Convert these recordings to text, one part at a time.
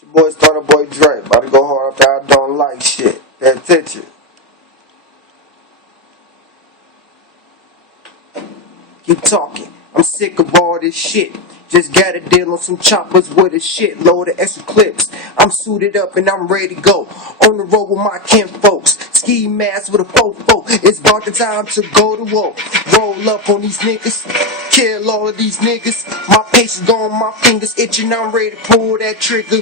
It's your boy Starter Boy Dre. About to go hard up there. I don't like shit. Pay attention. Keep talking. I'm sick of all this shit. Just got a deal on some choppers with a shit load of extra clips. I'm suited up and I'm ready to go. On the road with my kin folks. Ski mask with a fofo. It's about the time to go to war. Roll up on these niggas. Kill all of these niggas. My patience gone, my fingers itching. I'm ready to pull that trigger.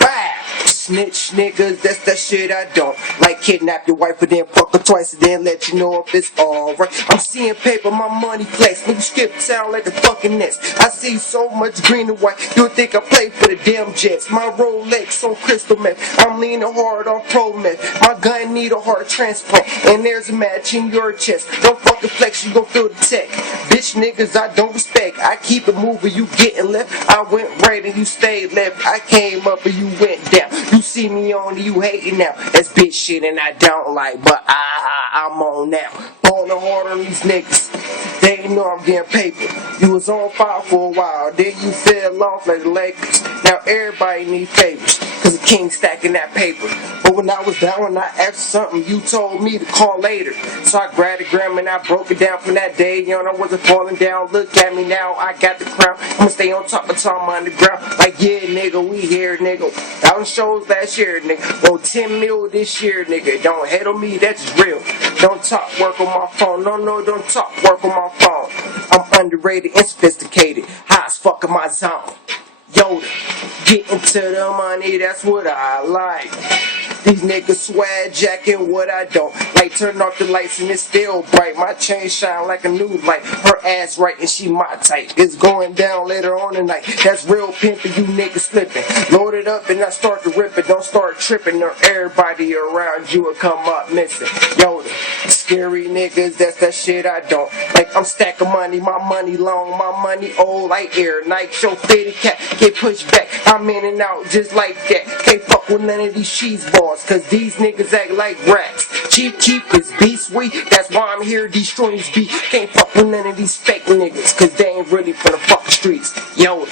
Wow. Snitch niggas, that's that shit I don't like. Kidnap your wife and then fuck her twice and then let you know if it's alright. I'm seeing paper, my money flex. Nigga skip town like the fucking nest. I see so much green and white. You would think I play for the damn Jets. My Rolex on crystal meth. I'm leaning hard on pro meth. My gun need a heart transplant. And there's a match in your chest. Don't fucking flex, you gon' feel the tech. Bitch niggas I don't respect. I keep it moving, you getting left. I went right and you stayed left. I came up and you went down. You see me on, you hating now. That's bitch shit and I don't like, but I'm on now. Falling hard on these niggas. They ain't know I'm getting paper. You was on fire for a while, then you fell off like the Lakers. Now everybody need favors, cause the king stacking that paper. But when I was down and I asked something, you told me to call later. So I grabbed the gram and I broke it down from that day. You know, I wasn't falling down. Look at me now, I got the crown. I'ma stay on top of time underground. Like yeah, nigga, we here, nigga. Out in shows last year, nigga. On 10 mil this year, nigga. Don't hate on me, that's real. Don't talk work on my phone. No, don't talk work on my phone. I'm underrated and sophisticated. High as fuck in my zone. Yoda, getting to the money, that's what I like. These niggas swag jacking what I don't like. Turn off the lights and it's still bright. My chain shine like a new light. Her ass right and she my type. It's going down later on tonight. That's real pimpin', you niggas slipping. Load it up and I start to rip it. Don't start tripping or everybody around you will come up missing. Yoda, scary niggas, that's that shit I don't like. I'm stacking money, my money long, my money old like air. Nike show fitted cat, can't push back. I'm in and out just like that. Can't fuck with none of these cheese balls, cause these niggas act like rats. Cheap keepers, be sweet, that's why I'm here destroying these beats. Can't fuck with none of these fake niggas, cause they ain't really for the fucking streets. Yoda.